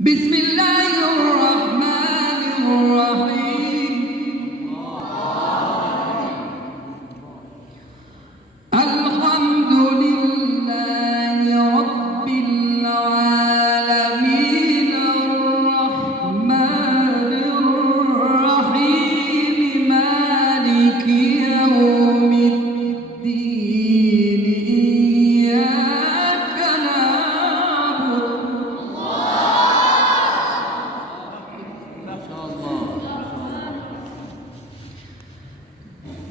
بسم الله الرحمن الرحيم. الحمد لله رب العالمين الرحمن الرحيم مالك يوم الدين إياك نعبد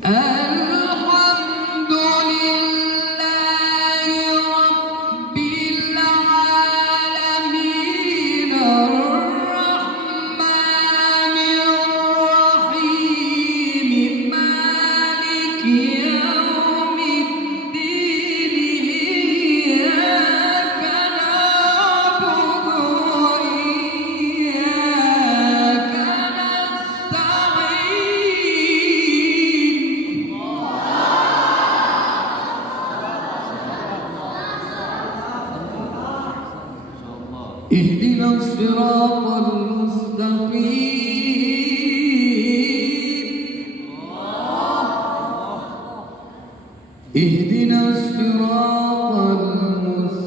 الحمد لله رب العالمين الرحمن الرحيم مالك يوم الدين إياك نعبد وإياك نستعين. اهدنا الصراط المستقيم. اهدنا الصراط المستقيم.